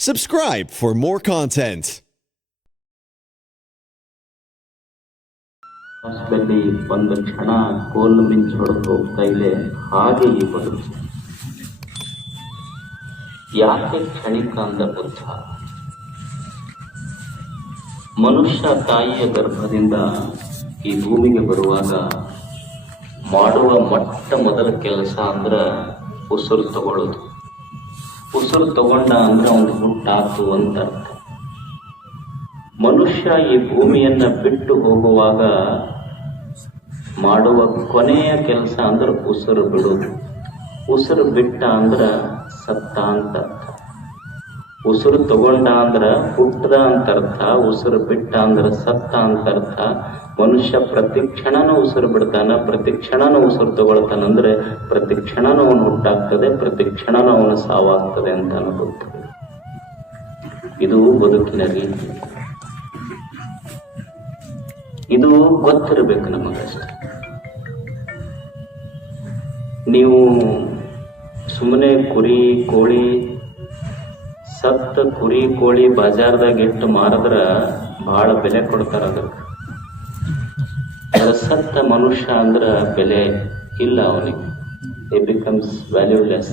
Subscribe for more content. ಆಕಾಶದಲ್ಲಿ ಒಂದು ಕ್ಷಣ ಕೋಲು ಮಿಂಚು ಹೊಡೆದು ಹೋಗ್ತಾ ಇದೆ ಹಾಗೆ ಈ ಬದುಕು ಯಾಕೆ ಕ್ಷಣಿಕ ಅಂದ ಬುದ್ಧ? ಮನುಷ್ಯ ತಾಯಿಯ ಗರ್ಭದಿಂದ ಈ ಭೂಮಿಗೆ ಬರುವಾಗ ಮಾಡುವ ಮೊಟ್ಟ ಮೊದಲ ಕೆಲಸ ಅಂದ್ರ ಉಸಿರು ತಗೊಳ್ಳೋದು. ಉಸಿರು ತಗೊಂಡ ಅಂದ್ರೆ ಒಂದು ಹುಟ್ಟಾತು ಅಂತ ಅರ್ಥ. ಮನುಷ್ಯ ಈ ಭೂಮಿಯನ್ನ ಬಿಟ್ಟು ಹೋಗುವಾಗ ಮಾಡುವ ಕೊನೆಯ ಕೆಲಸ ಅಂದ್ರೆ ಉಸಿರು ಬಿಡೋದು ಉಸಿರು ಬಿಟ್ಟ ಅಂದ್ರ ಸತ್ತ ಅಂತ ಅರ್ಥ. ಉಸಿರು ತಗೊಂಡ ಅಂದ್ರ ಹುಟ್ಟದ ಅಂತ ಅರ್ಥ, ಉಸಿರು ಬಿಟ್ಟ ಅಂದ್ರ ಸತ್ತ ಅಂತ ಅರ್ಥ. ಮನುಷ್ಯ ಪ್ರತಿ ಕ್ಷಣನೂ ಉಸಿರು ಬಿಡ್ತಾನ, ಪ್ರತಿ ಕ್ಷಣನೂ ಉಸಿರು ತಗೊಳ್ತಾನಂದ್ರೆ ಪ್ರತಿ ಕ್ಷಣನೂ ಅವನು ಹುಟ್ಟಾಗ್ತದೆ, ಪ್ರತಿ ಕ್ಷಣನೂ ಅವನು ಸಾವಾಗ್ತದೆ ಅಂತ ಅನ್ಕೊಳ್ತದೆ ಇದು ಬದುಕಿನ ರೀತಿ. ಇದು ಗೊತ್ತಿರಬೇಕು ನಮಗಷ್ಟೆ. ನೀವು ಸುಮ್ಮನೆ ಕುರಿ, ಕೋಳಿ, ಸತ್ತ ಕುರಿ, ಕೋಳಿ ಬಾಜಾರ್ದಾಗ ಇಟ್ಟು ಮಾರಿದ್ರ ಬಹಳ ಬೆಲೆ ಕೊಡ್ತಾರ ಅದಕ್ಕೆ. ಸತ್ತ ಮನುಷ್ಯ ಅಂದ್ರೆ ಬೆಲೆ ಇಲ್ಲ ಅವನಿಗೆ. ಇಟ್ ಬಿಕಮ್ಸ್ ವ್ಯಾಲ್ಯೂಲೆಸ್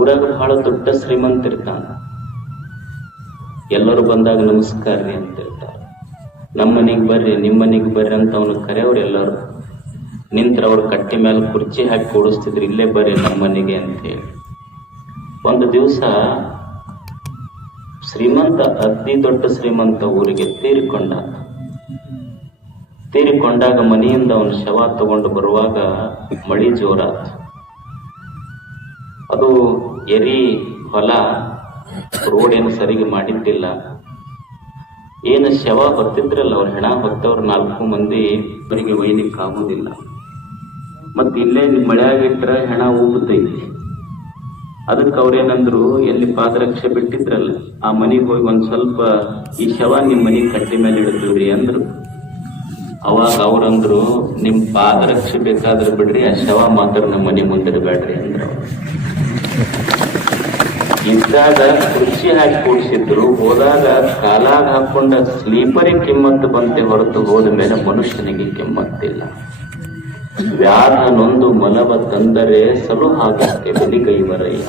ಊರಾಗ ಬಹಳ ದೊಡ್ಡ ಶ್ರೀಮಂತ ಇರ್ತಾನ. ಎಲ್ಲರೂ ಬಂದಾಗ ನಮಸ್ಕಾರ ರೀ ಅಂತ ಇರ್ತಾರೆ ನಮ್ಮ ಮನೆಗೆ ಬರ್ರಿ ನಿಮ್ಮ ಮನೆಗೆ ಬರ್ರಿ ಅಂತ ಅವನು ಕರೆಯವ್ರು ಎಲ್ಲರೂ. ನಿಂತ್ರ ಅವ್ರ ಕಟ್ಟಿ ಮೇಲೆ ಕುರ್ಚಿ ಹಾಕಿ ಕೂಡಿಸ್ತಿದ್ರು ಇಲ್ಲೇ ಬರ್ರಿ ನಮ್ಮ ಮನೆಗೆ ಅಂತ ಹೇಳಿ. ಒಂದು ದಿವಸ ಶ್ರೀಮಂತ, ಅತಿ ದೊಡ್ಡ ಶ್ರೀಮಂತ ಊರಿಗೆ ತೀರಿಕೊಂಡ ತೀರಿಕೊಂಡಾಗ ಮನೆಯಿಂದ ಅವನು ಶವ ತಗೊಂಡು ಬರುವಾಗ ಮಳಿ ಜೋರಾತು. ಅದು ಎರಿ ಹೊಲ ರೋಡ್ ಏನು ಸರಿಗೆ ಮಾಡಿದ್ದಿಲ್ಲ ಏನು ಶವ ಬರ್ತಿದ್ರಲ್ಲ ಅವ್ರ ಹೆಣ ಬರ್ತವ್ರ ನಾಲ್ಕು ಮಂದಿ ಅವರಿಗೆ ಒಯ್ಲಿಕ್ಕೆ ಆಗುದಿಲ್ಲ. ಮತ್ತೆ ಇಲ್ಲೇ ಮಳೆಯಾಗಿಟ್ರ ಹೆಣ ಉಬ್ಬತೈತಿ. ಅದಕ್ಕೆ ಅವ್ರೇನಂದ್ರು, ಎಲ್ಲಿ ಪಾದರಕ್ಷೆ ಬಿಟ್ಟಿದ್ರಲ್ಲ, ಆ ಮನೆಗೆ ಹೋಗಿ ಒಂದ್ ಸ್ವಲ್ಪ ಈ ಶವ ನಿಮ್ಮ ಮನೆ ಕಟ್ಟಿ ಮೇಲೆ ಇಡ್ತೀವ್ರಿ ಅಂದ್ರು. ಅವಾಗ ಅವ್ರಂದ್ರು, ನಿಮ್ ಪಾದರಕ್ಷೆ ಬೇಕಾದ್ರೆ ಬಿಡ್ರಿ, ಆ ಶವ ಮಾತ್ರ ನಮ್ಮ ಮನೆ ಮುಂದಿರಬೇಡ್ರಿ ಅಂದ್ರು. ಇದ್ದಾಗ ಕುರ್ಚಿ ಹಾಕಿ ಕೂಡಿಸಿದ್ರು, ಹೋದಾಗ ಕಾಲಾಗ ಹಾಕೊಂಡ ಸ್ಲೀಪರಿಗೆ ಕಿಮ್ಮತ್ತು ಬಂತೆ ಹೊರತು ಹೋದ ಮೇಲೆ ಮನುಷ್ಯನಿಗೆ ಕೆಮ್ಮತ್ತಿಲ್ಲ. ವ್ಯಾಧ ನೊಂದು ಮಲವ ತಂದರೆ ಸಲು ಹಾಕಕ್ಕೆ ಬೆಲಿಗೈವರಯ್ಯ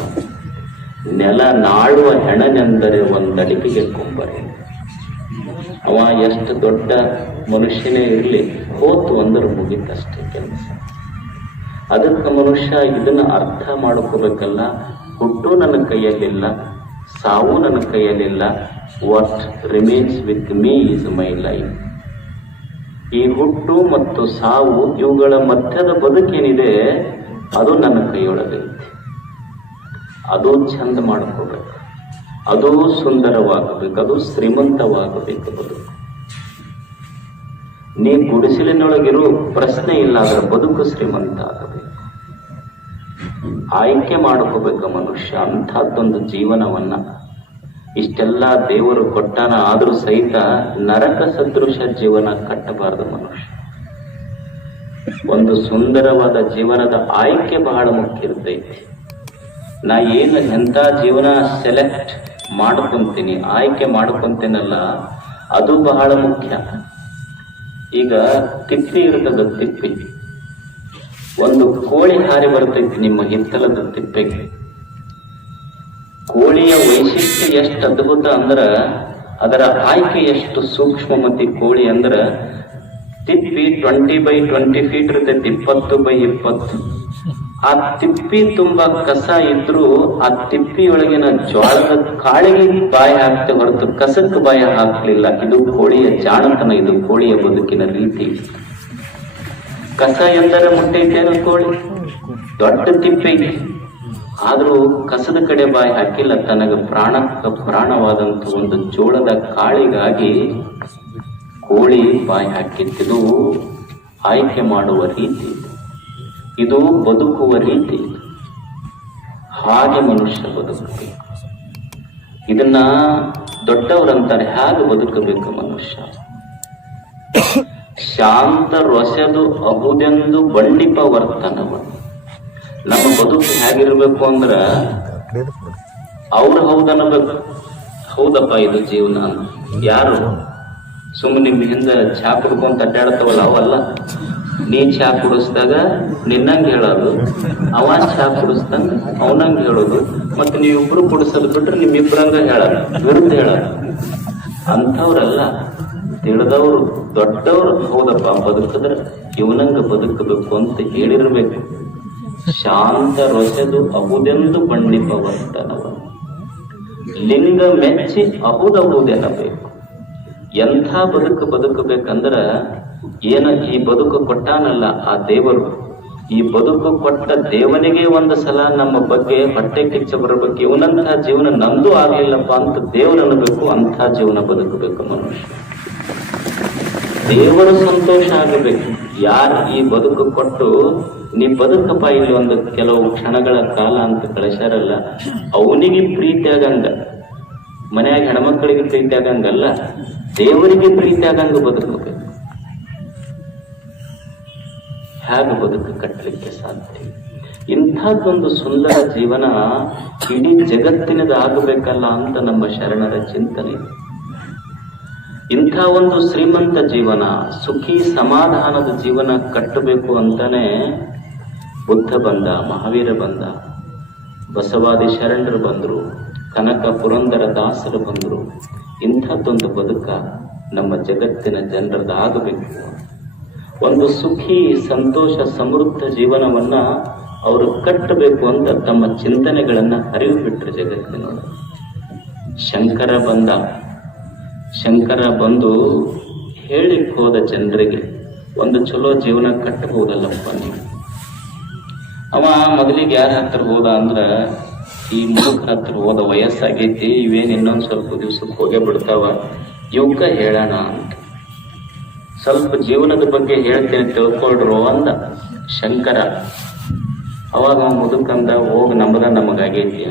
ನೆಲ ನಾಳುವ ಹೆಣನೆಂದರೆ ಒಂದಡಿಕೆಗೆ ಕೊಂಬರೆ. ಅವ ಎಷ್ಟು ದೊಡ್ಡ ಮನುಷ್ಯನೇ ಇರಲಿ, ಹೋತು ಅಂದ್ರೆ ಮುಗಿತಷ್ಟೇ ಕೆಲಸ. ಅದಕ್ಕೆ ಮನುಷ್ಯ ಇದನ್ನು ಅರ್ಥ ಮಾಡ್ಕೋಬೇಕಲ್ಲ, ಹುಟ್ಟು ನನ್ನ ಕೈಯಲ್ಲಿಲ್ಲ, ಸಾವು ನನ್ನ ಕೈಯಲ್ಲಿಲ್ಲ what remains with me is my life ಈ ಹುಟ್ಟು ಮತ್ತು ಸಾವು ಇವುಗಳ ಮಧ್ಯದ ಬದುಕೇನಿದೆ, ಅದು ನನ್ನ ಕೈಯೊಳಗೈತಿ. ಅದು ಚಂದ ಮಾಡ್ಕೋಬೇಕು. ಅದು ಸುಂದರವಾಗಬೇಕು, ಅದು ಶ್ರೀಮಂತವಾಗಬೇಕು. ಬದುಕು ನೀ ಗುಡಿಸಲಿನೊಳಗಿರೋ ಪ್ರಶ್ನೆ ಇಲ್ಲ ಅದರ ಬದುಕು ಶ್ರೀಮಂತ ಆಗಬೇಕು. ಆಯ್ಕೆ ಮಾಡ್ಕೋಬೇಕು ಮನುಷ್ಯ, ಅಂಥದ್ದೊಂದು ಜೀವನವನ್ನ. ಇಷ್ಟೆಲ್ಲ ದೇವರು ಕೊಟ್ಟಾನ, ಆದರೂ ಸಹಿತ ನರಕ ಸದೃಶ ಜೀವನ ಕಟ್ಟಬಾರದು ಮನುಷ್ಯ. ಒಂದು ಸುಂದರವಾದ ಜೀವನದ ಆಯ್ಕೆ ಬಹಳ ಮುಖ್ಯ ಇರ್ತೈತಿ. ನಾ ಏನು ಎಂಥ ಜೀವನ ಸೆಲೆಕ್ಟ್ ಮಾಡ್ಕೊತೀನಿ, ಆಯ್ಕೆ ಮಾಡ್ಕೊತೀನಲ್ಲ, ಅದು ಬಹಳ ಮುಖ್ಯ. ಈಗ ತಿಪ್ಪಿ ಇರ್ತದ ತಿಪ್ಪಿ. ಒಂದು ಕೋಳಿ ಹಾರಿ ಬರ್ತೈತಿ ನಿಮ್ಮ ಹಿತ್ತಲದ ತಿಪ್ಪೆಗೆ. ಕೋಳಿಯ ವೈಶಿಷ್ಟ್ಯ ಎಷ್ಟು ಅದ್ಭುತ ಅಂದ್ರ, ಅದರ ಆಯ್ಕೆ ಎಷ್ಟು ಸೂಕ್ಷ್ಮಮತಿ ಕೋಳಿ ಅಂದ್ರ, ತಿಪ್ಪಿ ಟ್ವೆಂಟಿ ಬೈ ಟ್ವೆಂಟಿ ಫೀಟ್ ಇರ್ತೈತಿ, ಇಪ್ಪತ್ತು ಬೈ ಇಪ್ಪತ್ತು. ಆ ತಿಪ್ಪಿ ತುಂಬಾ ಕಸ ಇದ್ರೂ ಆ ತಿಪ್ಪಿಯೊಳಗಿನ ಜ್ವಾಳದ ಕಾಳಿಗೆ ಬಾಯಿ ಹಾಕ್ತೆ ಹೊರತು ಕಸಕ್ಕೆ ಬಾಯ ಹಾಕ್ಲಿಲ್ಲ. ಇದು ಕೋಳಿಯ ಜಾಣತನ, ಇದು ಕೋಳಿಯ ಬದುಕಿನ ರೀತಿ. ಕಸ ಎಂದರೆ ಮುಟ್ಟೈತೇನು ಕೋಳಿ? ದೊಡ್ಡ ತಿಪ್ಪಿ. ಆದರೂ ಕಸದ ಕಡೆ ಬಾಯಿ ಹಾಕಿಲ್ಲ. ತನಗೆ ಪ್ರಾಣ ಪ್ರಾಣವಾದಂತ ಒಂದು ಜೋಳದ ಕಾಳಿಗಾಗಿ ಕೋಳಿ ಬಾಯಿ ಹಾಕಿದ್ದು ಆಯ್ಕೆ ಮಾಡುವ ರೀತಿ. ಇದು. ಬದುಕುವ ರೀತಿ. ಹಾಗೆ ಮನುಷ್ಯ ಬದುಕಬೇಕು. ಇದನ್ನ ದೊಡ್ಡವರಂತಾರೆ, ಹೇಗೆ ಬದುಕಬೇಕು ಮನುಷ್ಯ? ಶಾಂತ ರೊಸೆದು ಅಹುದೆಂದು ಬಂಡಿಪ ವರ್ತನವ. ನಮ್ಮ ಬದುಕು ಹೇಗಿರ್ಬೇಕು ಅಂದ್ರ ಅವ್ರು ಹೌದನ್ನಬೇಕು ಹೌದಪ್ಪ ಇದು ಜೀವನ ಯಾರು? ಸುಮ್ಮನೆ ನಿಮ್ಮ ಹಿಂದೆ ಚಾ ಹಿಡ್ಕೊಂತ ಅಡ್ಡಾಡ್ತಾವಲ್ಲ ಅವಲ್ಲ. ನೀ ಚಾ ಕುಡಿಸ್ದಾಗ ನಿನ್ನಂಗ್ ಹೇಳೋದು ಅವ ಚಾ ಕುಡಿಸ್ದಂಗ ಅವನಂಗ್ ಹೇಳೋದು, ಮತ್ತೆ ನೀವಿಬ್ರು ಕುಡಿಸೋದು ಬಿಟ್ರೆ ನಿಮ್ಮಿಬ್ರಂಗ ಹೇಳೋದು ವಿರುದ್ಧ ಹೇಳೋದು. ಅಂಥವ್ರಲ್ಲ ತಿಳಿದವರು, ದೊಡ್ಡವರು ಹೌದಪ್ಪ, ಬದುಕಿದ್ರೆ ಇವನಂಗ ಬದುಕಬೇಕು ಅಂತ ಹೇಳಿರ್ಬೇಕು. ಶಾಂತ ರೊಸೆದು ಅಹುದೆಂದು ಬಣ್ಣಿಪವಂತನವ ಲಿಂಗ ಮೆಚ್ಚಿ ಅಹುದಹುದೆನಬೇಕು. ಎಂಥ ಬದುಕು ಬದುಕಬೇಕಂದ್ರ ಏನ ಈ ಬದುಕು ಕೊಟ್ಟಾನಲ್ಲ ಆ ದೇವರು. ಈ ಬದುಕು ಕೊಟ್ಟ ದೇವನಿಗೆ ಒಂದು ಸಲ ನಮ್ಮ ಬಗ್ಗೆ ಹೊಟ್ಟೆ ಕಿಚ್ಚ ಬರಬೇಕು ಇವನಂತಹ ಜೀವನ ನಂದು ಆಗ್ಲಿಲ್ಲಪ್ಪ ಅಂತ ದೇವರು ಅನ್ನಬೇಕು, ಅಂಥ ಜೀವನ ಬದುಕಬೇಕು ಮನುಷ್ಯ. ದೇವರು ಸಂತೋಷ ಆಗಬೇಕು. ಯಾರು ಈ ಬದುಕು ಕೊಟ್ಟು ನೀ ಬದುಕಪ್ಪ ಇಲ್ಲಿ ಒಂದು ಕೆಲವು ಕ್ಷಣಗಳ ಕಾಲ ಅಂತ ಕಳಿಸ್ಯಾರಲ್ಲ, ಅವನಿಗೆ ಪ್ರೀತಿ ಆಗಂಗ. ಮನ್ಯಾಗ ಹೆಣ್ಮಕ್ಳಿಗೆ ಪ್ರೀತಿ ಆಗಂಗಲ್ಲ ದೇವರಿಗೆ ಪ್ರೀತಿ ಆಗಂಗ ಬದುಕಬೇಕು. ಹೇಗೆ ಬದುಕು ಕಟ್ಟಲಿಕ್ಕೆ ಸಾಧ್ಯ? ಇಂಥದ್ದೊಂದು ಸುಂದರ ಜೀವನ ಇಡೀ ಜಗತ್ತಿನದು ಆಗಬೇಕಲ್ಲ ಅಂತ ನಮ್ಮ ಶರಣರ ಚಿಂತನೆ. ಇಂಥ ಒಂದು ಶ್ರೀಮಂತ ಜೀವನ, ಸುಖಿ ಸಮಾಧಾನದ ಜೀವನ ಕಟ್ಟಬೇಕು ಅಂತಾನೆ ಬುದ್ಧ ಬಂದ, ಮಹಾವೀರ ಬಂದ, ಬಸವಾದಿ ಶರಣರು ಬಂದರು. ಕನಕ ಪುರಂದರ ದಾಸರು ಬಂದರು. ಇಂಥದ್ದೊಂದು ಬದುಕ ನಮ್ಮ ಜಗತ್ತಿನ ಜನರದಾಗಬೇಕು. ಒಂದು ಸುಖಿ, ಸಂತೋಷ, ಸಮೃದ್ಧ ಜೀವನವನ್ನ ಅವರು ಕಟ್ಟಬೇಕು ಅಂತ ತಮ್ಮ ಚಿಂತನೆಗಳನ್ನ ಅರಿವು ಬಿಟ್ಟರು ಜಗತ್ತಿನೊಳಗೆ ಶಂಕರ ಬಂದ. ಶಂಕರ ಬಂದು ಹೇಳಿಕ್ ಹೋದ ಜನರಿಗೆ ಒಂದು ಚಲೋ ಜೀವನ ಕಟ್ಟಬಹುದಲ್ಲಪ್ಪ ನೀವು ಅವ ಮೊದಲಿಗೆ ಯಾರ ಹತ್ರ ಹೋದ ಅಂದ್ರ ಈ ಮುದುಕರ ಹತ್ರ ಹೋದ ವಯಸ್ಸಾಗೈತಿ, ಇವೇನು ಇನ್ನೊಂದು ಸ್ವಲ್ಪ ದಿವ್ಸಕ್ಕೆ ಹೋಗೇ ಬಿಡ್ತಾವ. ಇವಕ್ಕ ಹೇಳೋಣ ಅಂತ. ಸ್ವಲ್ಪ ಜೀವನದ ಬಗ್ಗೆ ಹೇಳ್ತೇನೆ ತಿಳ್ಕೊಳ್ರು ಅಂದ ಶಂಕರ. ಅವಾಗ ಅವ ಮುದುಕಂದ, ಹೋಗಿ ನಮಗ ನಮಗಾಗೈತಿ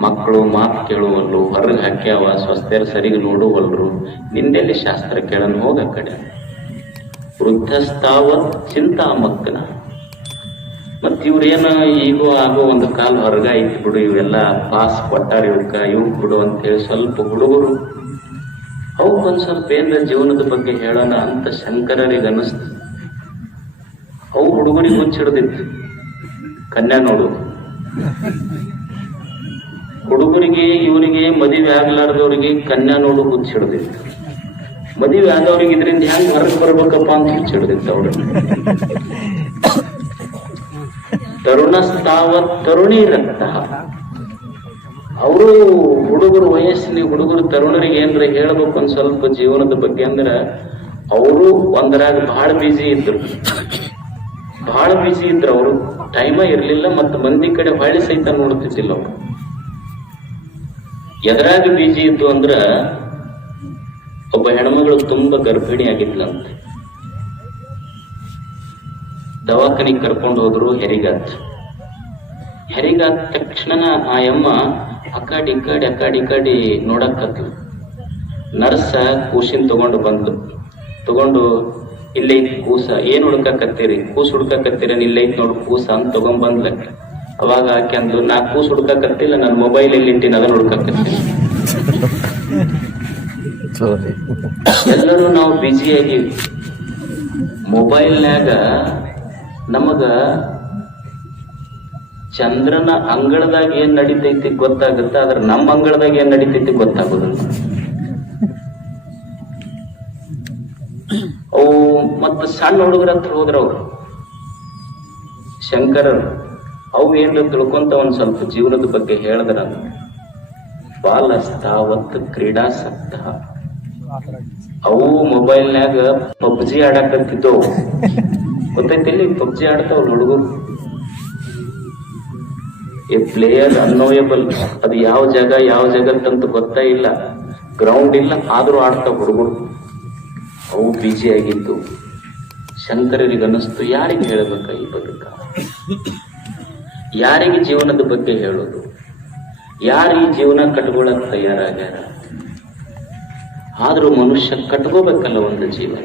ಮಕ್ಕಳು ಮಾತು ಕೇಳುವಲ್ರು, ಹೊರಗೆ ಹಾಕ್ಯಾವ ಸ್ವಸ್ಥರ ಸರಿಗೆ ನೋಡುವಲ್ರು, ನಿಂದೆಲ್ಲಿ ಶಾಸ್ತ್ರ ಕೇಳನ್ ಹೋಗ ಕಡೆ. ವೃದ್ಧಸ್ತಾವ ಚಿಂತಾಮಕ್ಕನ ಮತ್ ಇವ್ರೇನ ಈಗೂ ಆಗೋ ಒಂದು ಕಾಲ ಹೊರಗ ಐತಿ ಬಿಡು, ಇವೆಲ್ಲ ಪಾಸ್ ಕೊಟ್ಟಾರ ಇವಕ್ಕ ಇವ್ ಬಿಡು ಅಂತ ಹೇಳಿ ಸ್ವಲ್ಪ ಹುಡುಗರು. ಅವಕ್ಕೊಂದ್ ಸ್ವಲ್ಪ ಏನ್ರ ಜೀವನದ ಬಗ್ಗೆ ಹೇಳೋಣ ಅಂತ ಶಂಕರರಿಗೆ ಅನಿಸ್ತು ಅವು ಹುಡುಗರಿಗೆ ಮುಚ್ಚಿಡ್ದಿತ್ತು ಕನ್ಯಾ ನೋಡು. ಹುಡುಗರಿಗೆ, ಇವರಿಗೆ ಮದುವೆ ಆಗ್ಲಾರ್ದವ್ರಿಗೆ ಕನ್ಯಾ ನೋಡು ಹುಚ್ಚಿಡ್ದಿತ್ತು. ಮದುವೆ ಆದವ್ರಿಗೆ ಇದರಿಂದ ಹೆಂಗ್ ಹೊರಗೆ ಬರ್ಬೇಕಪ್ಪ ಅಂತ ಹುಚ್ಚಿಡ್ದಿತ್ತು ಅವ್ರು. ತರುಣಸ್ತಾವ ತರುಣಿ ರಕ್ತ ಅವರು ಹುಡುಗರು ವಯಸ್ಸಿನ ಹುಡುಗರು ತರುಣರಿಗೆ ಏನ್ರ ಹೇಳ್ಬೇಕು ಒಂದ್ ಸ್ವಲ್ಪ ಜೀವನದ ಬಗ್ಗೆ ಅಂದ್ರ, ಅವರು ಒಂದರಾಗ ಬಹಳ ಬಿಜಿ ಇದ್ರು. ಬಹಳ ಬಿಜಿ ಇದ್ರು ಅವರು. ಟೈಮ ಇರಲಿಲ್ಲ ಮತ್ತು ಮಂದಿ ಕಡೆ ಹೊಳ್ಳಿ ಸಹಿತ ನೋಡ್ತಿದ್ದಿಲ್ಲ ಅವರು. ಎದರಾಗ ಬೀಜಿ ಇದ್ದು ಅಂದ್ರ, ಒಬ್ಬ ಹೆಣ್ಮಗಳು ತುಂಬಾ ಗರ್ಭಿಣಿ ಆಗಿದ್ಲಂತ ದವಾಖಾನಿಗೆ ಕರ್ಕೊಂಡು ಹೋದ್ರು ಹೆರಿಗಾತ್ ಹೆರಿಗಾದ ತಕ್ಷಣ ಆ ಯಮ್ಮ ಅಕ್ಕಾಡಿ ಇಕ್ಕಾಡಿ ಅಕ್ಕಾಡಿ ಇಕ್ಕಾಡಿ ನೋಡಕ್ಕತ್ಲು ನರ್ಸ ಕೂಸಿನ ತಗೊಂಡು ಬಂದ್ಲು. ತಗೊಂಡು ಇಲ್ಲೇ ಕೂಸ ಏನ್ ಹುಡ್ಕಾಕತ್ತೀರಿ? ಕೂಸ್ ಹುಡ್ಕಾಕತ್ತೀರ? ಇಲ್ಲೇ ನೋಡು ಕೂಸ ಅಂತ ತಗೊಂಡ್ ಬಂದ್ಲ ಅವಾಗ ಆಕೆ ಅಂದ್ಲು ನಾ ಕೂಸ್ ಹುಡ್ಕಾಕತ್ತಿಲ್ಲ ನನ್ನ ಮೊಬೈಲ್ ಇಲ್ಲಿ ಇಟ್ಟಿನ ಅದನ್ನ ಹುಡ್ಕಾಕತ್ತೀನಿ. ಎಲ್ಲರೂ ನಾವು ಬ್ಯುಸಿ ಆಗೀವಿ ಮೊಬೈಲ್ನ್ಯಾಗ ನಮಗ ಚಂದ್ರನ ಅಂಗಳದಾಗ ಏನ್ ನಡೀತೈತಿ ಗೊತ್ತಾಗುತ್ತೆ, ಆದ್ರೆ ನಮ್ಮ ಅಂಗಳದಾಗ ಏನ್ ನಡೀತೈತಿ ಗೊತ್ತಾಗೋದಿಲ್ಲ. ಅವು ಮತ್ತ ಸಣ್ಣ ಹುಡುಗರ ಹತ್ರ ಹೋದ್ರ ಅವ್ರು. ಶಂಕರರು. ಅವು ಏನು ತಿಳ್ಕೊಂತ ಒಂದ್ ಸ್ವಲ್ಪ ಜೀವನದ ಬಗ್ಗೆ ಹೇಳಿದ್ರ ಬಾಲಸ್ತಾವತ್ ಕ್ರೀಡಾಸಕ್ತ. ಅವು ಮೊಬೈಲ್ನಾಗ ಪಬ್ಜಿ ಆಡಾಕತ್ತಿದ್ದವು. ಗೊತ್ತೈತಿ ಇಲ್ಲಿ ಪಬ್ಜಿ ಆಡ್ತಾವ ಹುಡುಗರು ಎ ಪ್ಲೇಯರ್ ಅನ್ನೋಯಬಲ್ ಅದು ಯಾವ ಜಾಗ, ಯಾವ ಜಗತ್ತಂತ ಗೊತ್ತೇ ಇಲ್ಲ. ಗ್ರೌಂಡ್ ಇಲ್ಲ, ಆದರೂ ಆಡ್ತಾವ ಹುಡುಗರು. ಅವು ಬಿಜಿ ಆಗಿದ್ದು. ಶಂಕರರಿಗೆ ಅನ್ನಿಸ್ತು ಯಾರಿಗೆ ಹೇಳಬೇಕ ಈ ಬದುಕ ಯಾರಿಗೆ ಜೀವನದ ಬಗ್ಗೆ ಹೇಳೋದು? ಯಾರು ಈ ಜೀವನ ಕಟ್ಕೊಳಕ್ ತಯಾರಾಗ್ಯಾರ? ಆದರೂ ಮನುಷ್ಯ ಕಟ್ಕೋಬೇಕಲ್ಲ ಒಂದು ಜೀವನ.